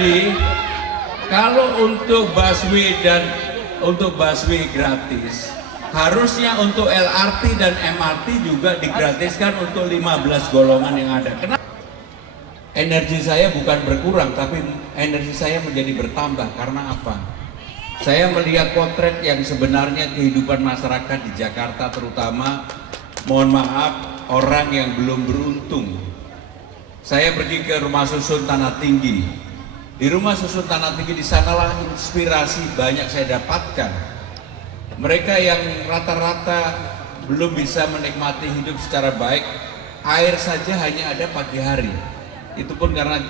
Jadi kalau untuk busway dan untuk busway gratis, harusnya untuk LRT dan MRT juga digratiskan untuk 15 golongan yang ada. Kenapa? Energi saya bukan berkurang, tapi energi saya menjadi bertambah. Karena apa? Saya melihat potret yang sebenarnya kehidupan masyarakat di Jakarta, terutama, mohon maaf, orang yang belum beruntung. Saya pergi ke rumah susun Tanah Tinggi. Di rumah susun Tanah Tinggi, di sanalah inspirasi banyak saya dapatkan. Mereka yang rata-rata belum bisa menikmati hidup secara baik, air saja hanya ada pagi hari. Itu pun karena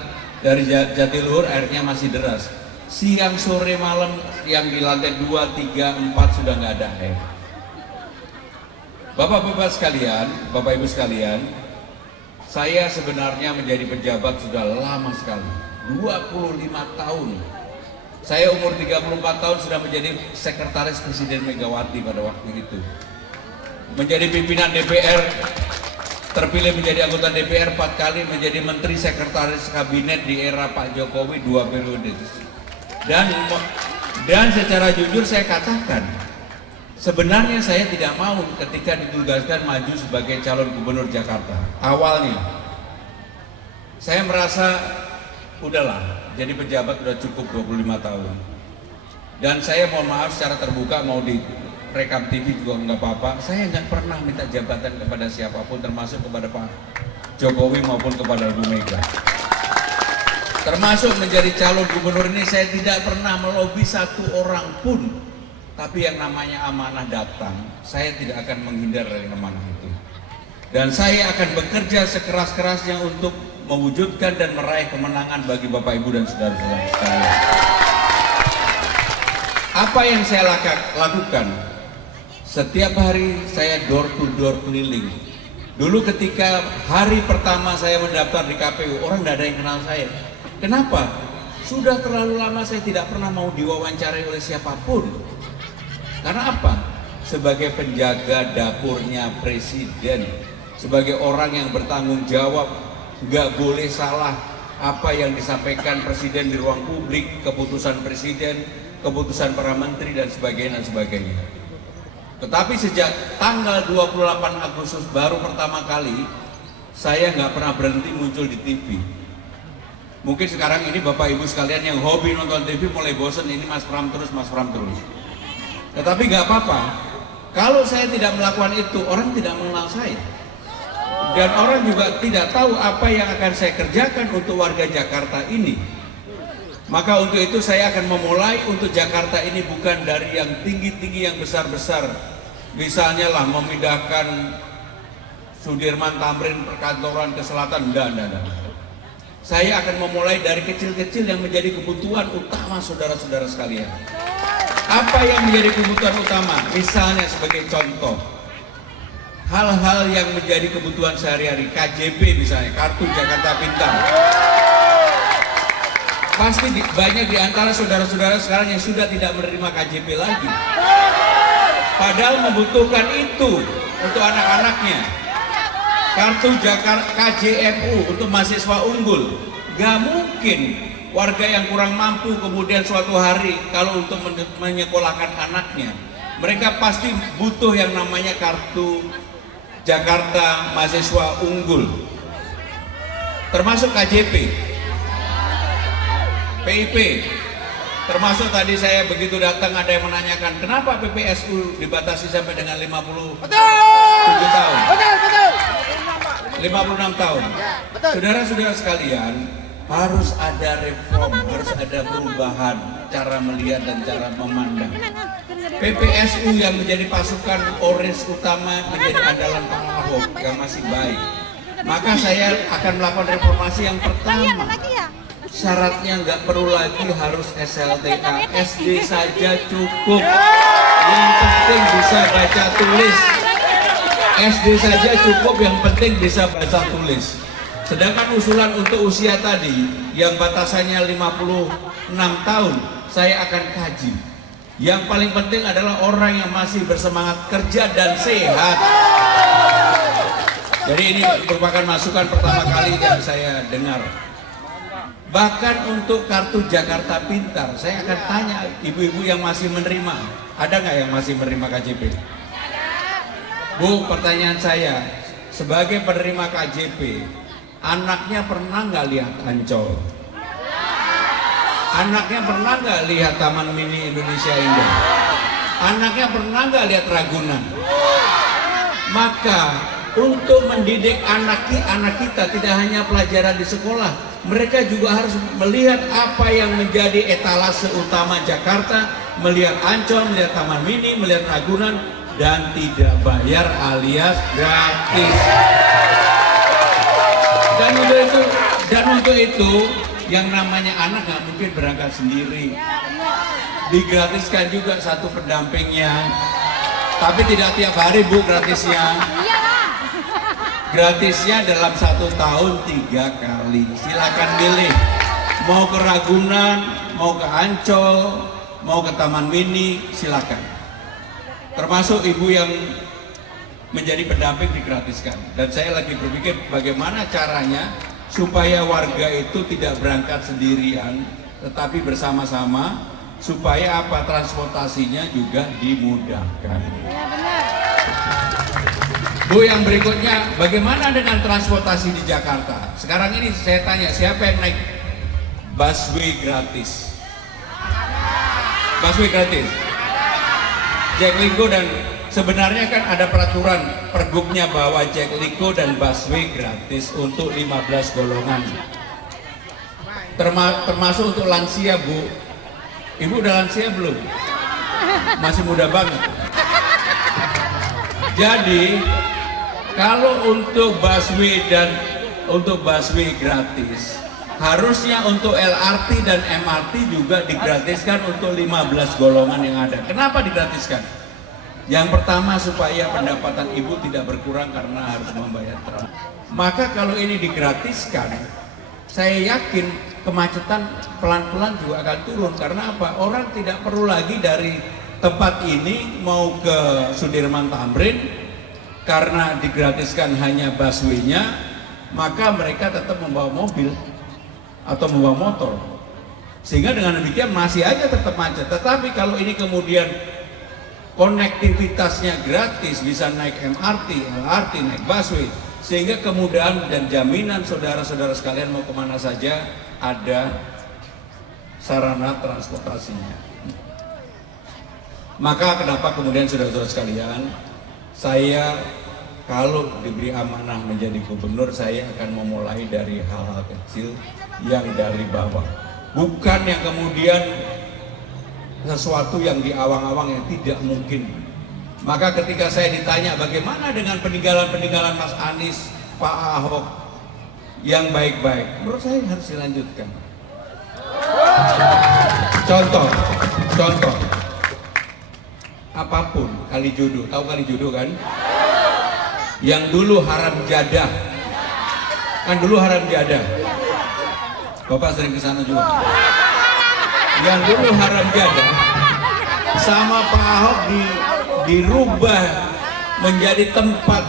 dari Jatiluhur airnya masih deras. Siang, sore, malam yang di lantai 2, 3, 4 sudah nggak ada air. Bapak-bapak sekalian, Bapak Ibu sekalian, saya sebenarnya menjadi pejabat sudah lama sekali, 25 tahun. Saya umur 34 tahun sudah menjadi sekretaris Presiden Megawati pada waktu itu. Menjadi pimpinan DPR, terpilih menjadi anggota DPR 4 kali, menjadi menteri sekretaris kabinet di era Pak Jokowi 2 periode. Dan secara jujur saya katakan, sebenarnya saya tidak mau ketika ditugaskan maju sebagai calon gubernur Jakarta. Awalnya saya merasa udahlah, jadi pejabat udah cukup 25 tahun. Dan saya mohon maaf secara terbuka, mau di rekam TV juga nggak apa-apa. Saya nggak pernah minta jabatan kepada siapapun, termasuk kepada Pak Jokowi maupun kepada Bu Mega. Termasuk menjadi calon gubernur ini saya tidak pernah melobi satu orang pun. Tapi yang namanya amanah datang, saya tidak akan menghindar dari amanah itu. Dan saya akan bekerja sekeras-kerasnya untuk mewujudkan dan meraih kemenangan bagi Bapak Ibu dan saudara-saudara sekalian. Apa yang saya lakukan? Setiap hari saya door to door keliling. Dulu ketika hari pertama saya mendaftar di KPU, orang tidak ada yang kenal saya. Kenapa? Sudah terlalu lama saya tidak pernah mau diwawancarai oleh siapapun. Karena apa? Sebagai penjaga dapurnya Presiden, sebagai orang yang bertanggung jawab, nggak boleh salah apa yang disampaikan Presiden di ruang publik, keputusan Presiden, keputusan para menteri dan sebagainya dan sebagainya. Tetapi sejak tanggal 28 Agustus baru pertama kali saya nggak pernah berhenti muncul di TV. Mungkin sekarang ini Bapak Ibu sekalian yang hobi nonton TV mulai bosan, ini Mas Pram terus, Mas Pram terus. Tetapi nggak apa-apa. Kalau saya tidak melakukan itu, orang tidak mengenal saya. Dan orang juga tidak tahu apa yang akan saya kerjakan untuk warga Jakarta ini. Maka untuk itu saya akan memulai untuk Jakarta ini bukan dari yang tinggi-tinggi, yang besar-besar. Misalnya lah memindahkan Sudirman Tamrin perkantoran ke selatan, enggak. Saya akan memulai dari kecil-kecil yang menjadi kebutuhan utama saudara-saudara sekalian. Apa yang menjadi kebutuhan utama? Misalnya sebagai contoh, hal-hal yang menjadi kebutuhan sehari-hari, KJP misalnya, Kartu Jakarta Pintar. Pasti banyak di antara saudara-saudara sekarang yang sudah tidak menerima KJP lagi. Padahal membutuhkan itu untuk anak-anaknya. Kartu Jakarta KJMU untuk mahasiswa unggul. Gak mungkin warga yang kurang mampu kemudian suatu hari kalau untuk menyekolahkan anaknya, mereka pasti butuh yang namanya kartu Jakarta mahasiswa unggul, termasuk KJP, PIP, termasuk tadi saya begitu datang ada yang menanyakan kenapa PPSU dibatasi sampai dengan 57 tahun, 56 tahun. Saudara-saudara sekalian, harus ada reform, harus ada perubahan cara melihat dan cara memandang. PPSU yang menjadi pasukan orange utama menjadi andalan Pak Ahok yang masih baik. Maka saya akan melakukan reformasi yang pertama. Syaratnya nggak perlu lagi harus SLTA, SD saja cukup. Yang penting bisa baca tulis. SD saja cukup, yang penting bisa baca tulis. Sedangkan usulan untuk usia tadi yang batasannya 56 tahun, saya akan kaji. Yang paling penting adalah orang yang masih bersemangat kerja dan sehat. Jadi ini merupakan masukan pertama kali yang saya dengar. Bahkan untuk kartu Jakarta Pintar, saya akan tanya ibu-ibu yang masih menerima, ada nggak yang masih menerima KJP? Bu, pertanyaan saya, sebagai penerima KJP, anaknya pernah nggak lihat Ancol? Anaknya pernah nggak lihat Taman Mini Indonesia Indah? Anaknya pernah nggak lihat Ragunan? Maka untuk mendidik anak kita tidak hanya pelajaran di sekolah, mereka juga harus melihat apa yang menjadi etalase utama Jakarta, melihat Ancol, melihat Taman Mini, melihat Ragunan, dan tidak bayar alias gratis. Dan untuk itu yang namanya anak nggak mungkin berangkat sendiri, digratiskan juga satu pendampingnya, tapi tidak tiap hari Bu gratisnya. Gratisnya dalam 1 tahun 3 kali. Silakan pilih, mau ke Ragunan, mau ke Ancol, mau ke Taman Mini, silakan. Termasuk ibu yang menjadi pendamping digratiskan. Dan saya lagi berpikir bagaimana caranya supaya warga itu tidak berangkat sendirian, tetapi bersama-sama, supaya apa, transportasinya juga dimudahkan. Bu, yang berikutnya, bagaimana dengan transportasi di Jakarta? Sekarang ini saya tanya, siapa yang naik busway gratis? Busway gratis? Jaklingko, dan sebenarnya kan ada peraturan pergubnya bahwa Jaklingko dan busway gratis untuk 15 golongan. Termasuk untuk lansia, Bu. Ibu udah lansia belum? Masih muda banget. Jadi kalau untuk busway gratis, harusnya untuk LRT dan MRT juga digratiskan untuk 15 golongan yang ada. Kenapa digratiskan? Yang pertama, supaya pendapatan ibu tidak berkurang karena harus membayar truk. Maka kalau ini digratiskan, saya yakin kemacetan pelan-pelan juga akan turun. Karena apa? Orang tidak perlu lagi dari tempat ini mau ke Sudirman Tamrin, karena digratiskan hanya busway-nya, maka mereka tetap membawa mobil atau membawa motor, sehingga dengan demikian masih aja tetap macet. Tetapi kalau ini kemudian konektivitasnya gratis, bisa naik MRT, LRT, naik busway, sehingga kemudahan dan jaminan saudara-saudara sekalian mau kemana saja ada sarana transportasinya. Maka kenapa kemudian saudara-saudara sekalian, saya kalau diberi amanah menjadi gubernur, saya akan memulai dari hal-hal kecil yang dari bawah, bukan yang kemudian sesuatu yang di awang-awang yang tidak mungkin. Maka ketika saya ditanya bagaimana dengan peninggalan-peninggalan Mas Anies, Pak Ahok yang baik-baik, menurut saya harus dilanjutkan. Contoh apapun, Kalijodo, tahu Kalijodo kan? Yang dulu haram jadah, kan dulu haram jadah. Bapak sering kesana juga. Yang dulu haram jadah, sama Pak Ahok dirubah menjadi tempat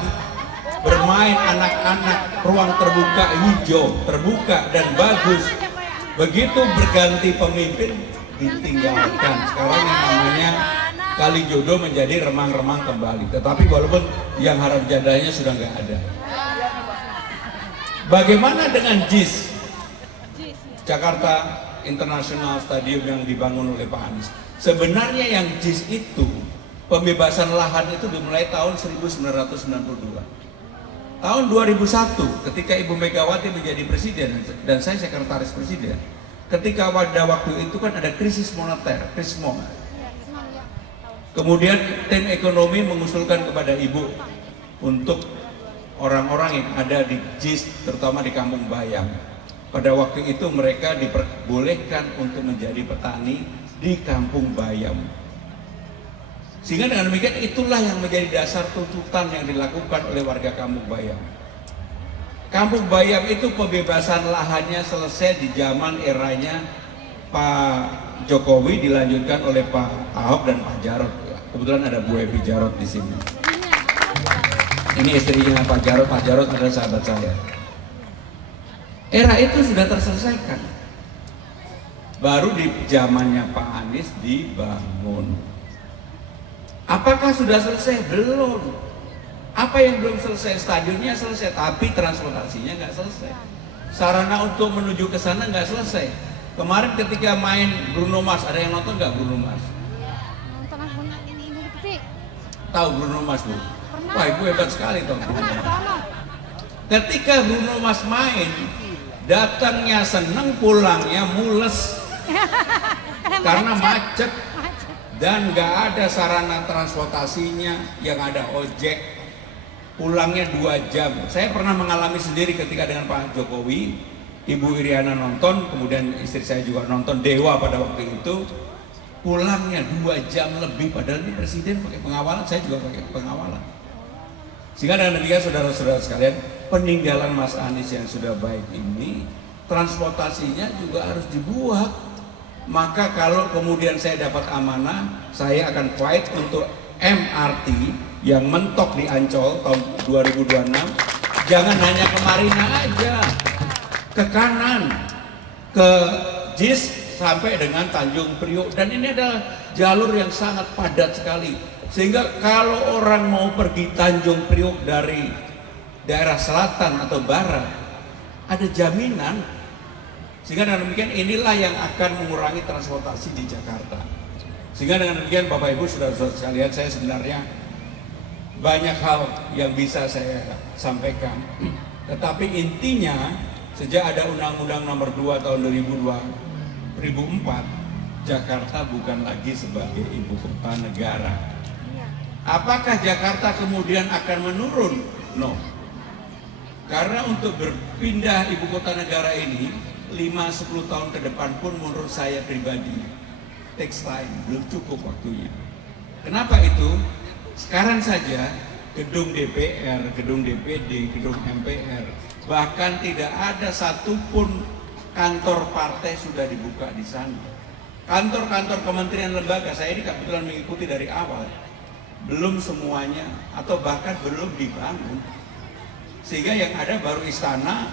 bermain anak-anak, ruang terbuka, hijau, terbuka dan bagus. Begitu berganti pemimpin ditinggalkan. Sekarang yang namanya Kalijodo menjadi remang-remang kembali, tetapi walaupun yang haram jadahnya sudah nggak ada. Bagaimana dengan JIS, Jakarta International Stadium yang dibangun oleh Pak Anies? Sebenarnya yang JIS itu, pembebasan lahan itu dimulai tahun 1992. Tahun 2001 ketika Ibu Megawati menjadi presiden dan saya sekretaris presiden, ketika pada waktu itu kan ada krisis moneter, krismon. Kemudian tim ekonomi mengusulkan kepada Ibu untuk orang-orang yang ada di JIS, terutama di Kampung Bayam. Pada waktu itu mereka diperbolehkan untuk menjadi petani di Kampung Bayam. Sehingga dengan demikian itulah yang menjadi dasar tuntutan yang dilakukan oleh warga Kampung Bayam. Kampung Bayam itu pembebasan lahannya selesai di zaman eranya Pak Jokowi, dilanjutkan oleh Pak Ahok dan Pak Jarot. Kebetulan ada Bu Evi Jarot di sini. Ini istrinya Pak Jarot. Pak Jarot adalah sahabat saya. Era itu sudah terselesaikan. Baru di zamannya Pak Anies dibangun. Apakah sudah selesai? Belum. Apa yang belum selesai? Stadionnya selesai, tapi transportasinya nggak selesai. Sarana untuk menuju ke sana nggak selesai. Kemarin ketika main Bruno Mars, ada yang nonton nggak Bruno Mars? Nonton aku gede. Tahu Bruno Mars, Bu? Wah, ibu hebat sekali toh. Sama. Ketika Bruno Mars main, datangnya seneng, pulangnya mules karena macet dan nggak ada sarana transportasinya, yang ada ojek, pulangnya 2 jam. Saya pernah mengalami sendiri ketika dengan Pak Jokowi, Ibu Iriana nonton, kemudian istri saya juga nonton Dewa pada waktu itu, pulangnya 2 jam lebih, padahal ini presiden pakai pengawalan, saya juga pakai pengawalan. Sehingga dengan demikian saudara-saudara sekalian, peninggalan Mas Anies yang sudah baik ini, transportasinya juga harus dibuat. Maka kalau kemudian saya dapat amanah, saya akan fight untuk MRT yang mentok di Ancol tahun 2026. Jangan hanya ke Marina aja, ke kanan, ke JIS sampai dengan Tanjung Priok. Dan ini adalah jalur yang sangat padat sekali. Sehingga kalau orang mau pergi Tanjung Priok dari daerah selatan atau barat, ada jaminan. Sehingga dengan demikian inilah yang akan mengurangi transportasi di Jakarta. Sehingga dengan demikian Bapak Ibu saudara-saudara sekalian, saya sebenarnya banyak hal yang bisa saya sampaikan. Tetapi intinya sejak ada Undang-Undang Nomor 2 tahun 2004, Jakarta bukan lagi sebagai ibu kota negara. Apakah Jakarta kemudian akan menurun? No. Karena untuk berpindah ibu kota negara ini 5-10 tahun ke depan pun menurut saya pribadi takes time, belum cukup waktunya. Kenapa itu? Sekarang saja gedung DPR, gedung DPD, gedung MPR, bahkan tidak ada satupun kantor partai sudah dibuka di sana. Kantor-kantor kementerian lembaga, saya ini kebetulan mengikuti dari awal, belum semuanya atau bahkan belum dibangun. Sehingga yang ada baru istana,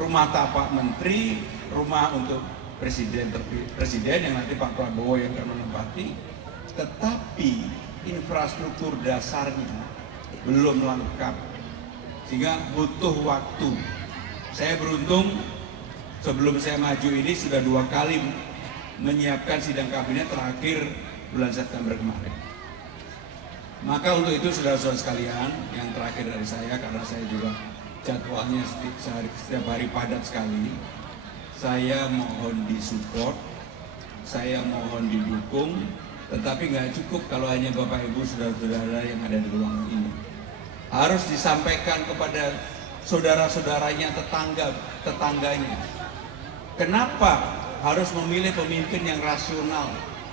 rumah tapak menteri, rumah untuk presiden yang nanti Pak Prabowo yang akan menempati. Tetapi infrastruktur dasarnya belum lengkap, sehingga butuh waktu. Saya beruntung sebelum saya maju ini sudah 2 kali menyiapkan sidang kabinet, terakhir bulan September kemarin. Maka untuk itu saudara-saudara sekalian, yang terakhir dari saya, karena saya juga jadwalnya setiap hari padat sekali, saya mohon disupport, saya mohon didukung, tetapi nggak cukup kalau hanya Bapak Ibu saudara-saudara yang ada di ruangan ini. Harus disampaikan kepada saudara-saudaranya, tetangganya. Kenapa harus memilih pemimpin yang rasional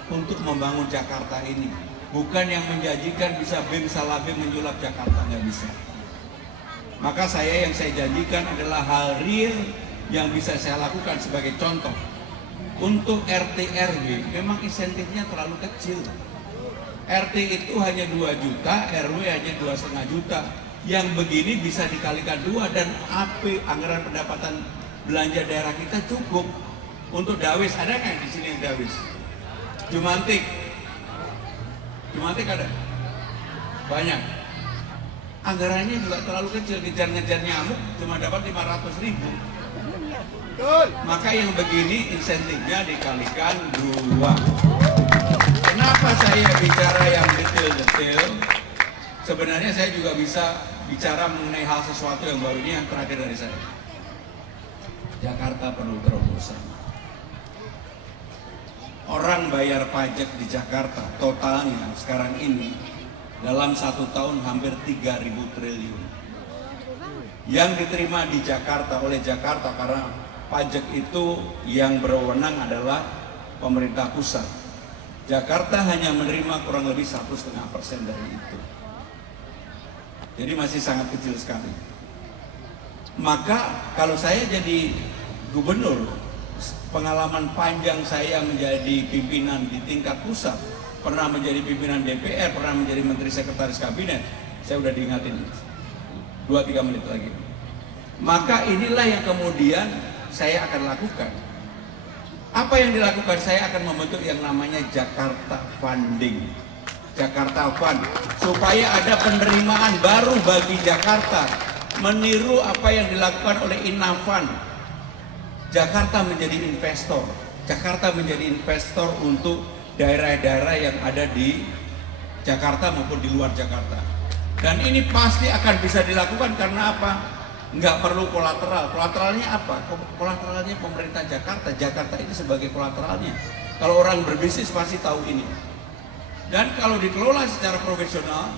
untuk membangun Jakarta ini? Bukan yang menjanjikan bisa bim salah bim menyulap Jakarta, nggak bisa. Maka yang saya janjikan adalah hal real yang bisa saya lakukan. Sebagai contoh, untuk RT RW memang insentifnya terlalu kecil. RT itu hanya 2 juta, RW hanya 2,5 juta. Yang begini bisa dikalikan 2 dan anggaran pendapatan belanja daerah kita cukup. Untuk Dawis, ada nggak di sini yang Dawis? Jumantik ada? Banyak. Anggarannya juga terlalu kecil, ngejar-ngejar nyamuk cuma dapat 500.000. Maka yang begini insentifnya dikalikan 2. Kenapa saya bicara yang detail-detail? Sebenarnya saya juga bisa bicara mengenai hal sesuatu yang baru. Ini yang terakhir dari saya. Jakarta perlu terobosan. Orang bayar pajak di Jakarta totalnya sekarang ini dalam 1 tahun hampir 3.000 triliun. Yang diterima di Jakarta oleh Jakarta, karena pajak itu yang berwenang adalah pemerintah pusat. Jakarta hanya menerima kurang lebih 1,5% dari itu. Jadi masih sangat kecil sekali. Maka kalau saya jadi gubernur, pengalaman panjang saya menjadi pimpinan di tingkat pusat, pernah menjadi pimpinan DPR, pernah menjadi menteri sekretaris kabinet, saya udah diingatin 2-3 menit lagi. Maka inilah yang kemudian saya akan lakukan. Apa yang dilakukan? Saya akan membentuk yang namanya Jakarta Funding, Jakarta Fund, supaya ada penerimaan baru bagi Jakarta, meniru apa yang dilakukan oleh Inafan. Jakarta menjadi investor, Jakarta menjadi investor untuk daerah-daerah yang ada di Jakarta maupun di luar Jakarta. Dan ini pasti akan bisa dilakukan karena apa? Nggak perlu kolateral. Kolateralnya apa? Kolateralnya pemerintah Jakarta. Jakarta ini sebagai kolateralnya. Kalau orang berbisnis pasti tahu ini. Dan kalau dikelola secara profesional,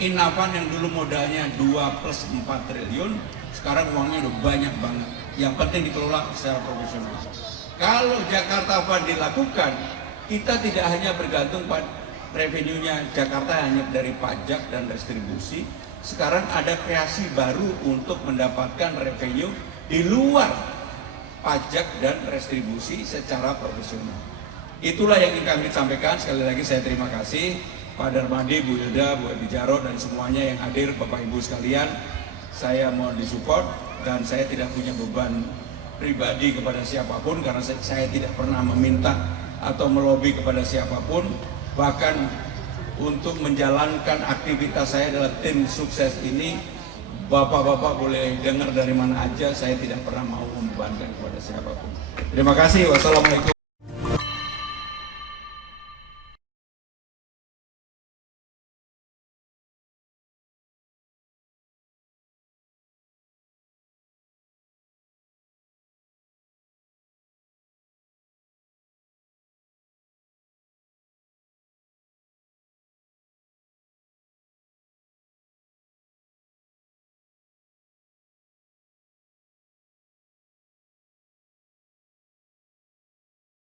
Inafan yang dulu modalnya 2 plus 4 triliun, sekarang uangnya udah banyak banget. Yang penting dikelola secara profesional. Kalau Jakarta Fund dilakukan, kita tidak hanya bergantung pada revenue-nya Jakarta hanya dari pajak dan distribusi. Sekarang ada kreasi baru untuk mendapatkan revenue di luar pajak dan restribusi secara profesional. Itulah yang ingin kami sampaikan. Sekali lagi saya terima kasih Pak Darmadi, Bu Hilda, Bu Edi Jarot, dan semuanya yang hadir, Bapak Ibu sekalian. Saya mohon disupport dan saya tidak punya beban pribadi kepada siapapun karena saya tidak pernah meminta atau melobi kepada siapapun. Bahkan untuk menjalankan aktivitas saya adalah tim sukses ini, Bapak-bapak boleh dengar dari mana aja, saya tidak pernah mau membebankan kepada siapapun. Terima kasih. Wassalamualaikum.